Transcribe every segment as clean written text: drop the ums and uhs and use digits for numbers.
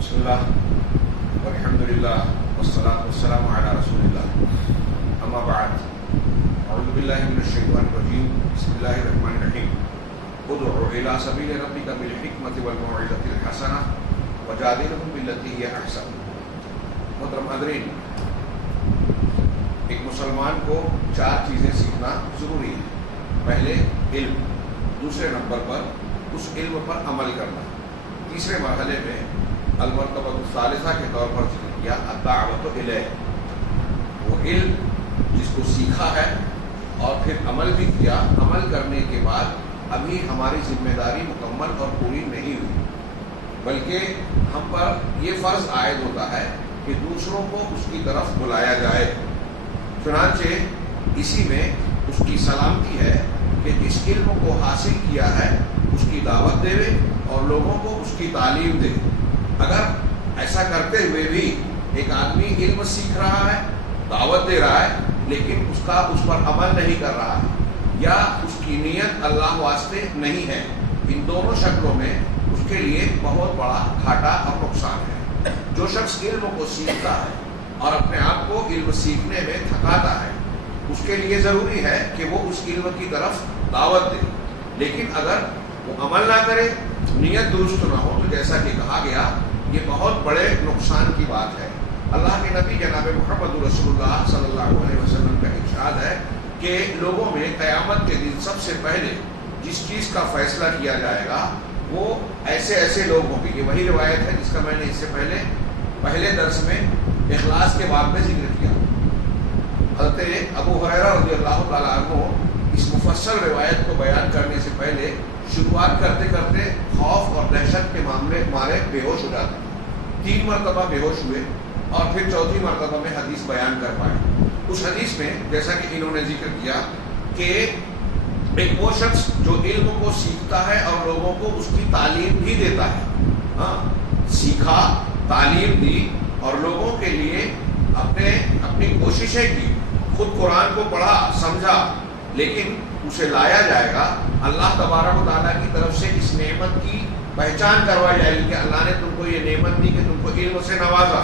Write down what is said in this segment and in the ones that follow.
بسم اللہ والحمد للہ والصلاة والسلام علی رسول اللہ اما بعد اعوذ باللہ من الشیطان الرجیم بسم اللہ الرحمن الرحیم ادع الی سبیل ربک بالحکمۃ والموعظۃ الحسنہ وجادلہم باللتی ہی احسن۔ محترم حاضرین، ایک مسلمان کو 4 چیزیں سیکھنا ضروری ہے۔ پہلے علم، دوسرے نمبر پر اس علم پر عمل کرنا، تیسرے مرحلے میں المرتبہ الثالثہ کے طور پر ذکر کیا الدعوۃ الیہ، وہ علم جس کو سیکھا ہے اور پھر عمل بھی کیا، عمل کرنے کے بعد ابھی ہماری ذمہ داری مکمل اور پوری نہیں ہوئی، بلکہ ہم پر یہ فرض عائد ہوتا ہے کہ دوسروں کو اس کی طرف بلایا جائے۔ چنانچہ اسی میں اس کی سلامتی ہے کہ جس علم کو حاصل کیا ہے اس کی دعوت دے اور لوگوں کو اس کی تعلیم دے۔ اگر ایسا کرتے ہوئے بھی ایک آدمی علم سیکھ رہا ہے، دعوت دے رہا ہے، لیکن اس پر عمل نہیں کر رہا ہے یا اس کی نیت اللہ واسطے نہیں ہے، ان دونوں شکلوں میں اس کے لیے بہت بڑا گھاٹا اور نقصان ہے۔ جو شخص علم کو سیکھتا ہے اور اپنے آپ کو علم سیکھنے میں تھکاتا ہے، اس کے لیے ضروری ہے کہ وہ اس علم کی طرف دعوت دے، لیکن اگر وہ عمل نہ کرے، نیت درست نہ ہو، تو جیسا کہ کہا گیا یہ بہت بڑے نقصان کی بات ہے۔ اللہ کے نبی جناب محمد رسول اللہ صلی اللہ علیہ وسلم کا ارشاد ہے کہ لوگوں میں قیامت کے دن سب سے پہلے جس چیز کا فیصلہ کیا جائے گا وہ ایسے لوگ ہوں گے۔ یہ وہی روایت ہے جس کا میں نے اس سے پہلے درس میں اخلاص کے باب میں ذکر کیا۔ حضرت ابو ہریرہ رضی اللہ تعالیٰ عنہ اس مفصل روایت کو بیان کرنے سے پہلے شروعات کرتے کرتے خوف اور دہشت کے مارے بے ہوش ہو جاتے ہیں۔ 3 مرتبہ بے ہوش ہوئے اور پھر 4تھی مرتبہ میں حدیث بیان کر پائے۔ اس حدیث میں جیسا کہ انہوں نے ذکر کیا کہ ایک وہ شخص جو علم کو سیکھتا ہے اور لوگوں کو اس کی تعلیم بھی دیتا ہے، سیکھا، تعلیم دی اور لوگوں کے لیے اپنی کوششیں کی، خود قرآن کو پڑھا، سمجھا، لیکن اسے لایا جائے گا، اللہ تبارک و تعالیٰ کی طرف سے اس نعمت کی پہچان کروائی جائے گی کہ اللہ نے تم کو یہ نعمت دی کہ تم کو علم سے نوازا۔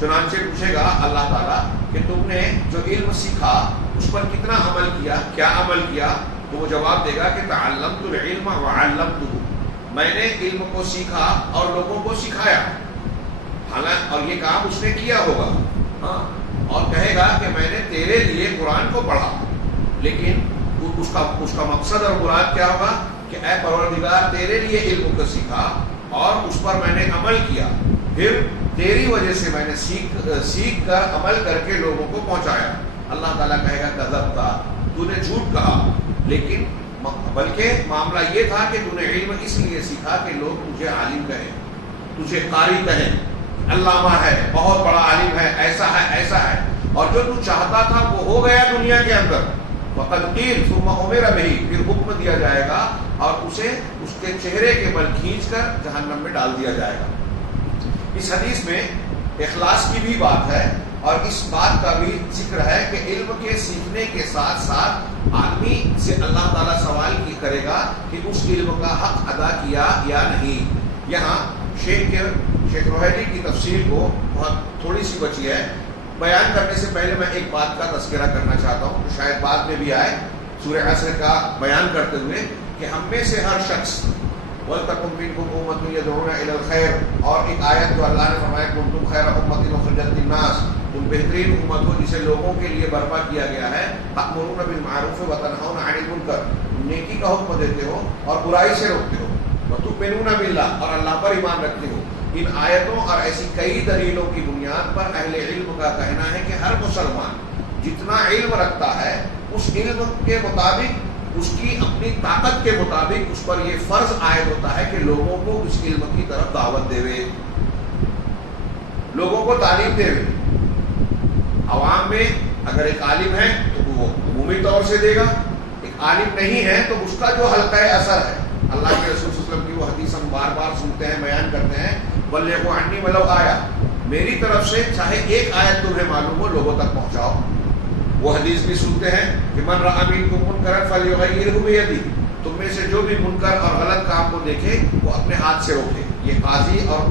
چنانچہ پوچھے گا اللہ تعالیٰ کہ تم نے جو علم سیکھا اس پر کتنا عمل کیا، کیا عمل کیا؟ تو وہ جواب دے گا کہ تعلمت العلم وعلمتہ، میں نے علم کو سیکھا اور لوگوں کو سکھایا۔ حالانکہ اور یہ کام اس نے کیا ہوگا، اور کہے گا کہ میں نے تیرے لیے قرآن کو پڑھا، لیکن اس کا مقصد اور مراد کیا ہوگا کہ اے پروردگار تیرے لیے علم کو سیکھا اور اس پر میں نے عمل کیا، پھر تیری وجہ سے میں نے سیکھ کر عمل کر کے لوگوں کو پہنچایا۔ اللہ تعالیٰ کہے گا کذبتا، تو نے جھوٹ کہا، لیکن بلکہ معاملہ یہ تھا کہ تو نے علم اس لیے سیکھا کہ لوگ تجھے عالم کہیں، تجھے قاری کہیں، علامہ ہے، بہت بڑا عالم ہے، ایسا ہے، اور جو تو چاہتا تھا وہ ہو گیا دنیا کے اندر۔ وقد قیل ثم امر به، پھر حکم دیا جائے گا اور اسے اس کے چہرے کے بل کھینچ کر جہنم میں ڈال دیا جائے گا۔ اس حدیث میں اخلاص کی بھی بات ہے اور اس بات کا بھی ذکر ہے کہ علم کے سیکھنے کے ساتھ ساتھ آدمی سے اللہ تعالیٰ سوال کی کرے گا کہ اس علم کا حق ادا کیا یا نہیں۔ یہاں شیخ روحیلی کی تفسیر کو بہت تھوڑی سی بچی ہے، بیان کرنے سے پہلے میں ایک بات کا تذکرہ کرنا چاہتا ہوں، شاید بعد میں بھی آئے، سورہ عصر کا بیان کرتے ہوئے کہ ہم میں سے ہر شخص وَلْتَكُن مِّنكُمْ أُمَّةٌ يَدْعُونَ إِلَى الْخَيْرِ، اور ایک آیت جو اللہ نے فرمایا كُنتُمْ خَيْرَ أُمَّةٍ أُخْرِجَتْ لِلنَّاسِ، تم بہترین امت ہو جسے لوگوں کے لیے برپا کیا گیا ہے، تَأْمُرُونَ بِالْمَعْرُوفِ وَتَنْهَوْنَ عَنِ الْمُنكَرِ، تم نیکی کا حکم دیتے ہو اور برائی سے روکتے ہو، وَتُؤْمِنُونَ بِاللَّهِ، اور اللہ پر ایمان رکھتے ہو۔ ان آیتوں اور ایسی کئی دلیلوں کی بنیاد پر اہل علم کا کہنا ہے کہ ہر مسلمان جتنا علم رکھتا ہے اس علم کے مطابق، اس کی اپنی طاقت کے مطابق اس پر یہ فرض عائد ہوتا ہے کہ لوگوں کو اس علم کی طرف دعوت دے، لوگوں کو تعلیم دے۔ عوام میں اگر ایک عالم ہے تو وہ عمومی طور سے دے گا، ایک عالم نہیں ہے تو اس کا جو حلقہ اثر ہے، اللہ کے رسول صلی اللہ علیہ وسلم کی وہ حدیث ہم بار بار سنتے ہیں، بیان کرتے ہیں، بلغوا عنی ولو آیا، میری طرف سے چاہے ایک آیت تمہیں معلوم ہو لوگوں تک پہنچاؤ۔ وہ حدیث بھی سنتے ہیں کہ من رأى منکم منکرا فلیغیرہ بیدہ، تم میں سے جو بھی منکر اور غلط کام کو دیکھے وہ اپنے ہاتھ سے روکے۔ یہ قاضی اور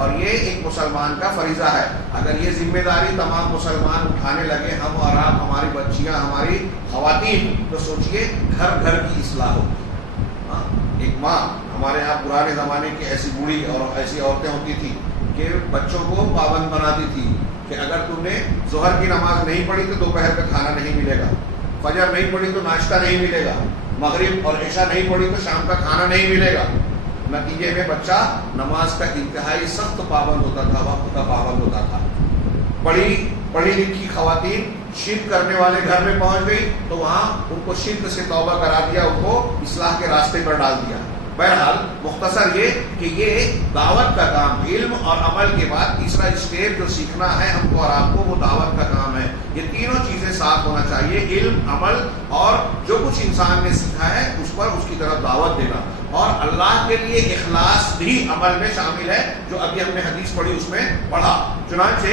اور یہ ایک مسلمان کا فریضہ ہے. اگر یہ ذمہ داری تمام مسلمان اٹھانے لگے، ہم اور آپ، ہماری بچیاں، ہماری خواتین، تو سوچئے گھر گھر کی اصلاح ہوگی. ایک ماں، ہمارے یہاں پرانے زمانے کی ایسی بوڑھی اور ایسی عورتیں ہوتی تھیں کہ بچوں کو پابند بناتی تھی کہ اگر تم نے ظہر کی نماز نہیں پڑھی تو دوپہر کا کھانا نہیں ملے گا، فجر نہیں پڑھی تو ناشتہ نہیں ملے گا، مغرب اور عشاء نہیں پڑھی تو شام کا کھانا نہیں ملے گا. نتیجے میں بچہ نماز کا انتہائی سخت پابند ہوتا تھا، وقت کا پابند ہوتا تھا. پڑھی لکھی خواتین شرک کرنے والے گھر میں پہنچ گئی تو وہاں ان کو شرک سے توبہ کرا دیا، ان کو اصلاح کے راستے پر ڈال دیا. بہرحال مختصر یہ کہ یہ دعوت کا کام، علم اور عمل کے بعد تیسرا اسٹیپ جو سیکھنا ہے ہم کو اور آپ کو، وہ دعوت کا کام ہے. یہ تینوں چیزیں ساتھ ہونا چاہیے، علم، عمل اور جو کچھ انسان نے سیکھا ہے اس پر اس کی طرف دعوت دینا. اور اللہ کے لیے اخلاص بھی عمل میں شامل ہے، جو ابھی ہم نے حدیث پڑھی اس میں پڑھا. چنانچہ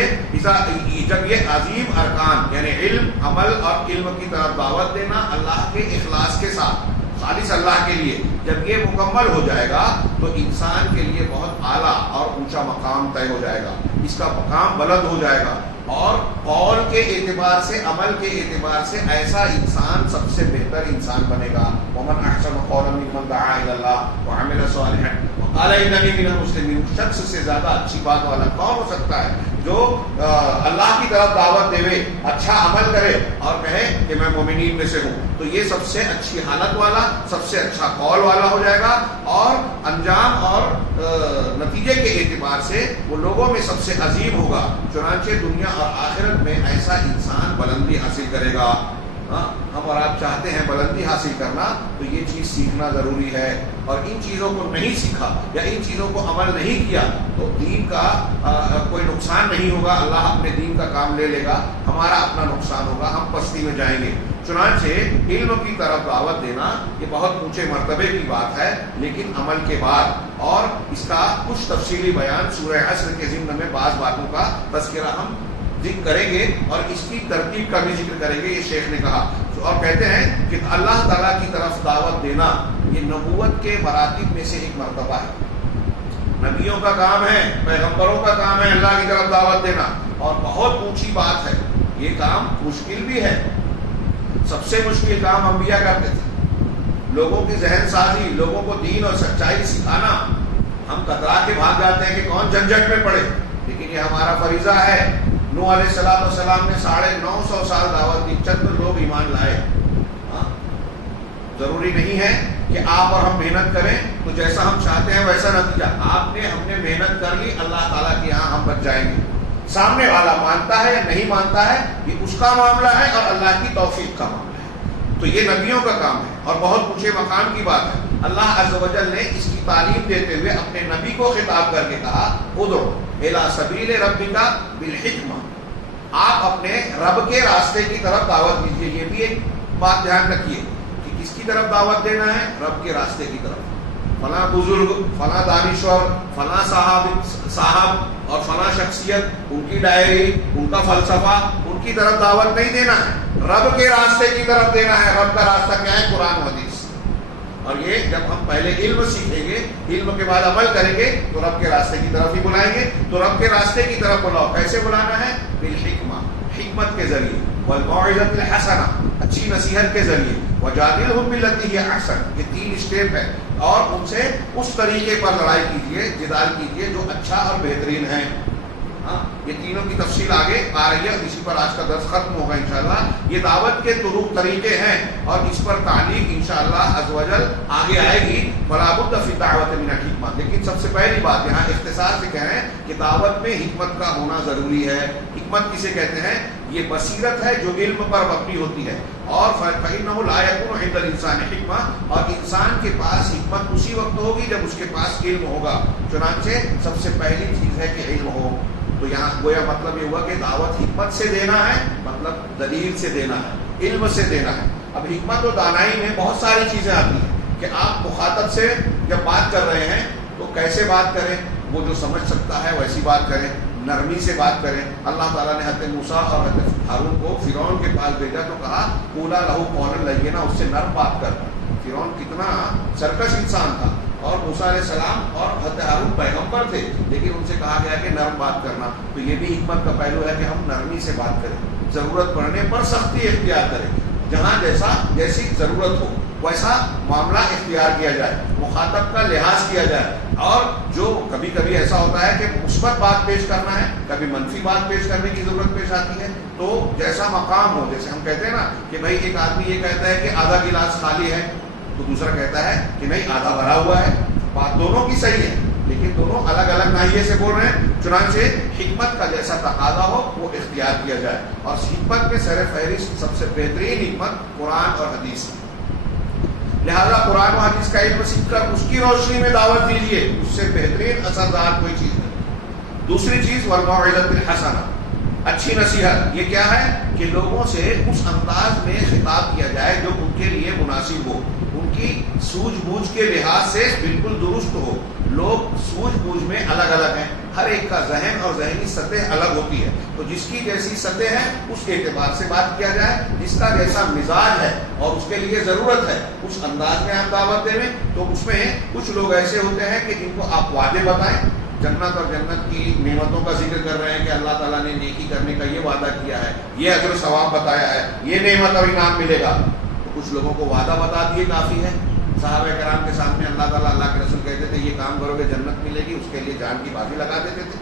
جب یہ عظیم ارکان یعنی علم، عمل اور علم کی طرف دعوت دینا اللہ کے اخلاص کے ساتھ، خالص اللہ کے لیے، جب یہ مکمل ہو جائے گا تو انسان کے لیے بہت اعلیٰ اور اونچا مقام طے ہو جائے گا، اس کا مقام بلند ہو جائے گا. اور قول کے اعتبار سے، عمل کے اعتبار سے ایسا انسان سب سے بہتر انسان بنے گا. ومن احسن قولا ممن دعا الی اللہ وعمل صالحا وقال اننی من المسلمین. شخص سے زیادہ اچھی بات والا کون ہو سکتا ہے جو اللہ کی طرف دعوت دے، اچھا عمل کرے اور کہے کہ میں مومنین میں سے ہوں. تو یہ سب سے اچھی حالت والا، سب سے اچھا قول والا ہو جائے گا، اور انجام اور نتیجے کے اعتبار سے وہ لوگوں میں سب سے عظیم ہوگا. چنانچہ دنیا اور آخرت میں ایسا انسان بلندی حاصل کرے گا. ہم اور آپ چاہتے ہیں بلندی حاصل کرنا تو یہ چیز سیکھنا ضروری ہے. اور ان چیزوں کو نہیں سیکھا یا ان چیزوں کو عمل نہیں کیا تو دین کا کوئی نقصان نہیں ہوگا. اللہ اپنے دین کا کام لے لے گا، ہمارا اپنا نقصان ہوگا، ہم پستی میں جائیں گے. چنانچہ علم کی طرف دعوت دینا یہ بہت اونچے مرتبے کی بات ہے، لیکن عمل کے بعد. اور اس کا کچھ تفصیلی بیان سورہ عصر کے ضمن میں بعض باتوں کا تذکرہ ہم ذکر کریں گے اور اس کی ترتیب کا بھی ذکر کریں گے. یہ شیخ نے کہا اور کہتے ہیں کہ اللہ تعالیٰ کی طرف دعوت دینا یہ نبوت کے مراتب میں سے ایک مرتبہ ہے. نبیوں کا کام ہے، پیغمبروں کا کام ہے اللہ کی طرف دعوت دینا، اور بہت اونچی بات ہے. یہ کام مشکل بھی ہے، سب سے مشکل کام انبیاء کرتے تھے. لوگوں کی ذہن سازی، لوگوں کو دین اور سچائی سکھانا. ہم کترا کے بھاگ جاتے ہیں کہ کون جھنجھٹ میں پڑے، لیکن یہ ہمارا فریضہ ہے. نوح علیہ السلام نے 950 سال دعوت دی، چند لوگ ایمان لائے. ضروری نہیں ہے کہ آپ اور ہم محنت کریں تو جیسا ہم چاہتے ہیں ویسا نتیجہ. آپ نے، ہم نے محنت کر لی، اللہ تعالیٰ کے یہاں ہم بچ جائیں گے. سامنے والا مانتا ہے نہیں مانتا ہے یہ اس کا معاملہ ہے اور اللہ کی توفیق کا معاملہ ہے. تو یہ نبیوں کا کام ہے اور بہت اونچے مقام کی بات ہے. اللہ عز و جل نے اس کی تعلیم دیتے ہوئے اپنے نبی کو خطاب کر کے کہا ادعو الی سبیل ربک بالحکمہ. آپ اپنے رب کے راستے کی طرف دعوت دیجیے. یہ بھی ایک بات دھیان رکھیے کہ کس کی طرف دعوت دینا ہے؟ رب کے راستے کی طرف. فلاں بزرگ، فلاں دانشور، فلاں صاحب اور فلاں شخصیت، ان کی ڈائری، ان کا فلسفہ، ان کی طرف دعوت نہیں دینا ہے، رب کے راستے کی طرف دینا ہے. رب کا راستہ کیا ہے؟ قرآن و حدیث. اور یہ جب ہم پہلے علم سیکھیں گے، علم کے بعد عمل کریں گے تو رب کے راستے کی طرف ہی بلائیں گے. تو رب کے راستے کی طرف بلاؤ. کیسے بلانا ہے؟ بالحکمہ، حکمت کے ذریعے. والموعظۃ الحسنہ، اچھی نصیحت کے ذریعے. وجادلہم باللتی ہی احسن، یہ 3 اسٹیپ ہے. اور ان سے اس طریقے پر لڑائی کیجیے، جدال کیجیے جو اچھا اور بہترین ہے. یہ تینوں کی تفصیل آگے آ رہی ہے، اسی پر آج کا درس ختم ہوگا انشاءاللہ. یہ دعوت کے طرق طریقے ہیں اور اس پر تعلیم انشاءاللہ عز و جل آگے آئے گی. فلا بد فی الدعوۃ من الحکمہ. لیکن سب سے پہلی بات یہاں اختصار سے کہیں کہ دعوت میں حکمت کا ہونا ضروری ہے. حکمت کسے کہتے ہیں؟ یہ بصیرت ہے جو علم پر مبنی ہوتی ہے. اور فإنہ لا یکون عند الانسان حکمہ، اور انسان کے پاس حکمت اسی وقت ہوگی جب اس کے پاس علم ہوگا. چنانچہ سب سے پہلی چیز ہے کہ علم ہو. تو یہاں گویا مطلب یہ ہوا کہ دعوت حکمت سے دینا ہے، مطلب دلیل سے دینا ہے، علم سے دینا ہے. اب حکمت و دانائی میں بہت ساری چیزیں آتی ہیں کہ آپ مخاطب سے جب بات کر رہے ہیں تو کیسے بات کریں. وہ جو سمجھ سکتا ہے ویسی بات کریں، نرمی سے بات کریں. اللہ تعالیٰ نے حضرت موسیٰ اور حضرت ہارون کو فرعون کے پاس بھیجا تو کہا قولا لہ قولا لینا، اس سے نرم بات کر. فرعون کتنا سرکش انسان تھا اور موسیٰ علیہ السلام اور حضرت ہارون پیغمبر تھے، لیکن ان سے کہا گیا کہ نرم بات کرنا. تو یہ بھی حکمت کا پہلو ہے کہ ہم نرمی سے بات کریں، ضرورت پڑنے پر سختی اختیار کریں، جہاں جیسی ضرورت ہو ویسا معاملہ اختیار کیا جائے، مخاطب کا لحاظ کیا جائے. اور جو کبھی کبھی ایسا ہوتا ہے کہ مثبت بات پیش کرنا ہے، کبھی منفی بات پیش کرنے کی ضرورت پیش آتی ہے، تو جیسا مقام ہو. جیسے ہم کہتے ہیں نا کہ بھائی ایک آدمی یہ کہتا ہے کہ آدھا گلاس خالی ہے، تو دوسرا کہتا ہے کہ نہیں آدھا بھرا ہوا ہے. بات دونوں کی صحیح ہے، لیکن دونوں الگ الگ ناحیے سے بول رہے ہیں. چنانچہ حکمت کا جیسا تقاضا ہو وہ اختیار کیا جائے. اور حکمت میں سر فہرست سب سے بہترین حکمت قرآن اور حدیث ہے. لہذا قرآن و حدیث کا علم سیکھ کر اس کی روشنی میں دعوت دیجیے، اس سے بہترین اثردار کوئی چیز نہیں. دوسری چیز والموعظۃ الحسنہ، اچھی نصیحت. یہ کیا ہے کہ لوگوں سے اس انداز میں خطاب کیا جائے جو ان کے لیے مناسب ہو، ان کی سوجھ بوجھ کے لحاظ سے بالکل درست ہو. لوگ سوجھ بوجھ میں الگ الگ ہیں، ہر ایک کا ذہن اور ذہنی سطح الگ ہوتی ہے. تو جس کی جیسی سطح ہے اس اعتبار سے بات کیا جائے، جس کا جیسا مزاج ہے اور اس کے لیے ضرورت ہے اس انداز میں آپ دعوت دیں. تو اس میں کچھ لوگ ایسے ہوتے ہیں کہ جن کو آپ وعدے بتائیں، جنت اور جنت کی نعمتوں کا ذکر کر رہے ہیں کہ اللہ تعالیٰ نے نیکی کرنے کا یہ وعدہ کیا ہے، یہ اجر و ثواب بتایا ہے، یہ نعمت اور انعام ملے گا. تو کچھ لوگوں کو وعدہ بتا دیے کافی ہے. صحابہ کرام کے سامنے اللہ تعالیٰ اللہ کے رسول کہتے تھے یہ کام کرو گے جنت ملے گی، اس کے لیے جان کی بازی لگا دیتے تھے.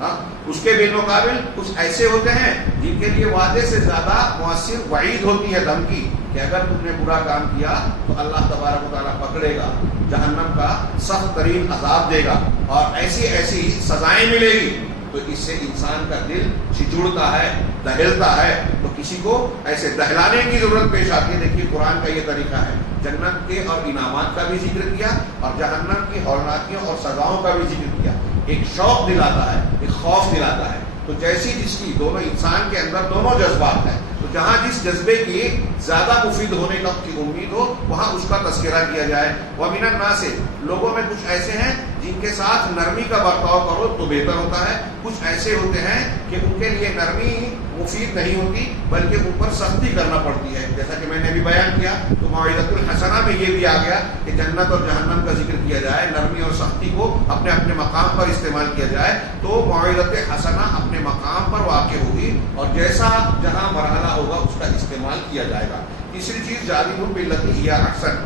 ہاں، اس کے بالمقابل کچھ ایسے ہوتے ہیں جن کے لیے وعدے سے زیادہ مؤثر وعید ہوتی ہے، دھمکی، کہ اگر تم نے برا کام کیا تو اللہ تبارک و تعالیٰ پکڑے گا، جہنم کا سخت ترین عذاب دے گا اور ایسی ایسی سزائیں ملے گی. تو اس سے انسان کا دل چھچڑتا ہے، دہلتا ہے. تو کسی کو ایسے دہلانے کی ضرورت پیش آتی ہے. دیکھیے قرآن کا یہ طریقہ ہے، جنت کے اور انعامات کا بھی ذکر کیا اور جہنم کی ہولناکیوں اور سزاؤں کا بھی ذکر کیا. ایک شوق دلاتا ہے، ایک خوف دلاتا ہے. تو جیسی جس کی دونوں انسان کے اندر دونوں جذبات ہیں، تو جہاں جس جذبے کی زیادہ مفید ہونے کی امید ہو وہاں اس کا تذکرہ کیا جائے. وَمِنَ النَّاسِ، لوگوں میں کچھ ایسے ہیں جن کے ساتھ نرمی کا برتاؤ کرو تو بہتر ہوتا ہے. کچھ ایسے ہوتے ہیں کہ ان کے لیے نرمی مفید نہیں ہوتی بلکہ ان پر سختی کرنا پڑتی ہے. جیسا کہ میں نے ابھی بیان کیا تو موعظۃ الحسنہ میں یہ بھی آ گیا کہ جنت اور جہنم کا ذکر کیا جائے، نرمی اور سختی کو اپنے اپنے مقام پر استعمال کیا جائے. تو موعظۃ حسنہ اپنے مقام پر واقع ہوگی اور جیسا جہاں مرحلہ ہوگا اس کا استعمال کیا جائے گا. تیسری چیز جادلوا باللتی ہی احسن،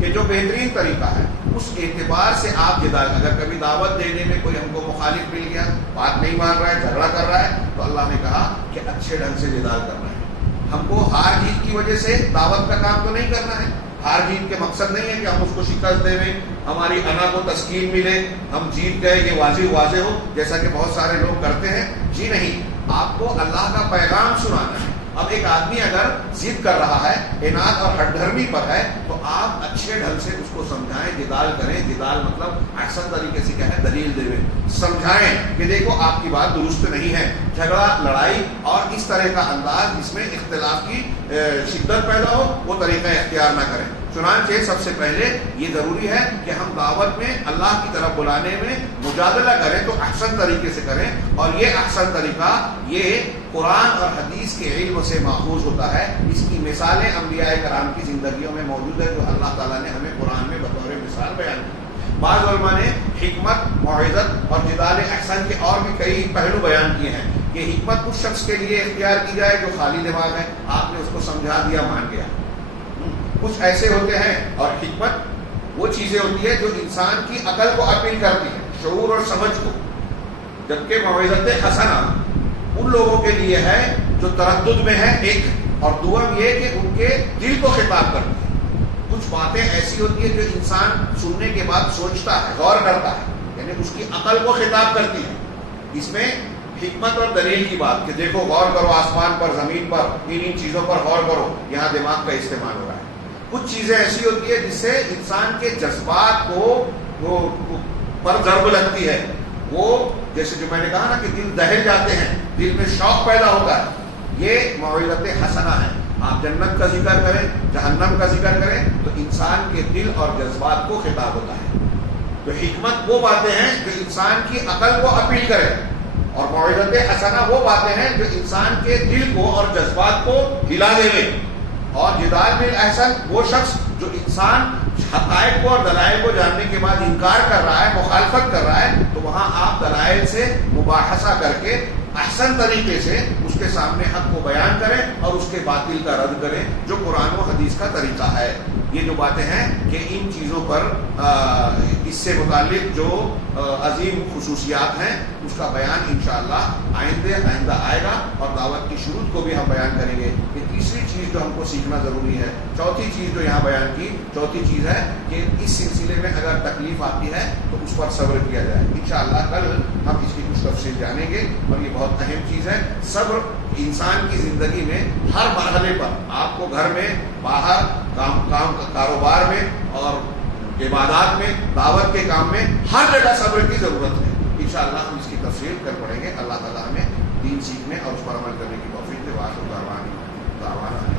کہ جو بہترین طریقہ ہے اس اعتبار سے آپ جدال. اگر کبھی دعوت دینے میں کوئی ہم کو مخالف مل گیا، بات نہیں مان رہا ہے، جھگڑا کر رہا ہے، تو اللہ نے کہا کہ اچھے ڈھنگ سے جدال کرنا ہے. ہم کو ہار جیت کی وجہ سے دعوت کا کام تو نہیں کرنا ہے. ہار جیت کے مقصد نہیں ہے کہ ہم اس کو شکست دیں، ہماری انا کو تسکین ملے، ہم جیت گئے یہ واضح ہو جیسا کہ بہت سارے لوگ کرتے ہیں. جی نہیں، آپ کو اللہ کا پیغام سنانا ہے. اب ایک آدمی اگر ضد کر رہا ہے، اناد اور ہٹ دھرمی پر ہے، تو آپ اچھے ڈھنگ سے اس کو سمجھائیں، جدال کریں. جدال مطلب احسن طریقے سے کیا ہے، دلیل دیں، سمجھائیں کہ دیکھو آپ کی بات درست نہیں ہے. جھگڑا، لڑائی اور اس طرح کا انداز جس میں اختلاف کی شدت پیدا ہو وہ طریقہ اختیار نہ کریں. چنانچہ سب سے پہلے یہ ضروری ہے کہ ہم دعوت میں اللہ کی طرف بلانے میں مجادلہ کریں تو احسن طریقے سے کریں. اور یہ احسن طریقہ یہ قرآن اور حدیث کے علم سے ماخوذ ہوتا ہے. اس کی مثالیں انبیاء کرام کی زندگیوں میں موجود ہے جو اللہ تعالیٰ نے ہمیں قرآن میں بطور مثال بیان کی. بعض علماء نے حکمت، موعظت اور جدال احسن کے اور بھی کئی پہلو بیان کیے ہیں. کہ حکمت اس شخص کے لیے اختیار کی جائے جو خالی دماغ ہے، آپ نے اس کو سمجھا دیا، مان گیا. کچھ ایسے ہوتے ہیں اور حکمت وہ چیزیں ہوتی ہے جو انسان کی عقل کو اپیل کرتی ہے، شعور اور سمجھ کو. جبکہ موعظت حسنہ ان لوگوں کے لیے ہے جو تردد میں ہے، ایک، اور دوم یہ کہ ان کے دل کو خطاب کرتی ہے. کچھ باتیں ایسی ہوتی ہیں جو انسان سننے کے بعد سوچتا ہے، غور کرتا ہے، یعنی اس کی عقل کو خطاب کرتی ہے. اس میں حکمت اور دلیل کی بات کہ دیکھو غور کرو، آسمان پر، زمین پر، ان چیزوں پر غور کرو، یہاں دماغ کا استعمال ہو رہا ہے. کچھ چیزیں ایسی ہوتی ہے جس سے انسان کے جذبات کو پر ضرب لگتی ہے. وہ جیسے جو میں نے کہا نا کہ دل دہل جاتے ہیں، دل میں شوق پیدا ہوتا ہے. یہ موعظت حسنہ ہے. آپ جنت کا ذکر کریں، جہنم کا ذکر کریں تو انسان کے دل اور جذبات کو خطاب ہوتا ہے. تو حکمت وہ باتیں ہیں جو انسان کی عقل کو اپیل کرے، اور موعظت حسنہ وہ باتیں ہیں جو انسان کے دل کو اور جذبات کو ہلا دے. اور جدال بالاحسن وہ شخص جو انسان حقائق کو اور دلائل کو جاننے کے بعد انکار کر رہا ہے، مخالفت کر رہا ہے، تو وہاں آپ دلائل سے مباحثہ کر کے احسن طریقے سے اس کے سامنے حق کو بیان کریں اور اس کے باطل کا رد کریں، جو قرآن و حدیث کا طریقہ ہے۔ یہ جو باتیں ہیں کہ ان چیزوں پر اس سے متعلق جو عظیم خصوصیات ہیں اس کا بیان انشاءاللہ آئندہ آئے گا، اور دعوت کی شروع کو بھی ہم بیان کریں گے۔ کہ تیسری چیز جو ہم کو سیکھنا ضروری ہے، چوتھی چیز جو یہاں بیان کی، چوتھی چیز ہے کہ اس سلسلے میں اگر تکلیف آتی ہے تو اس پر صبر کیا جائے۔ انشاءاللہ کل ہم اس کی کچھ تفصیل جانیں گے، اور یہ بہت اہم چیز ہے۔ صبر انسان کی زندگی میں ہر مرحلے پر، آپ کو گھر میں، باہر، کاروبار میں اور عبادات میں، دعوت کے کام میں، ہر جگہ صبر کی ضرورت ہے۔ انشاءاللہ ہم اس کی تفصیل کر پڑھیں گے۔ اللہ تعالیٰ ہمیں دین سیکھنے اور اس پر عمل کرنے کی توفیق دے۔ وآخر دعوانا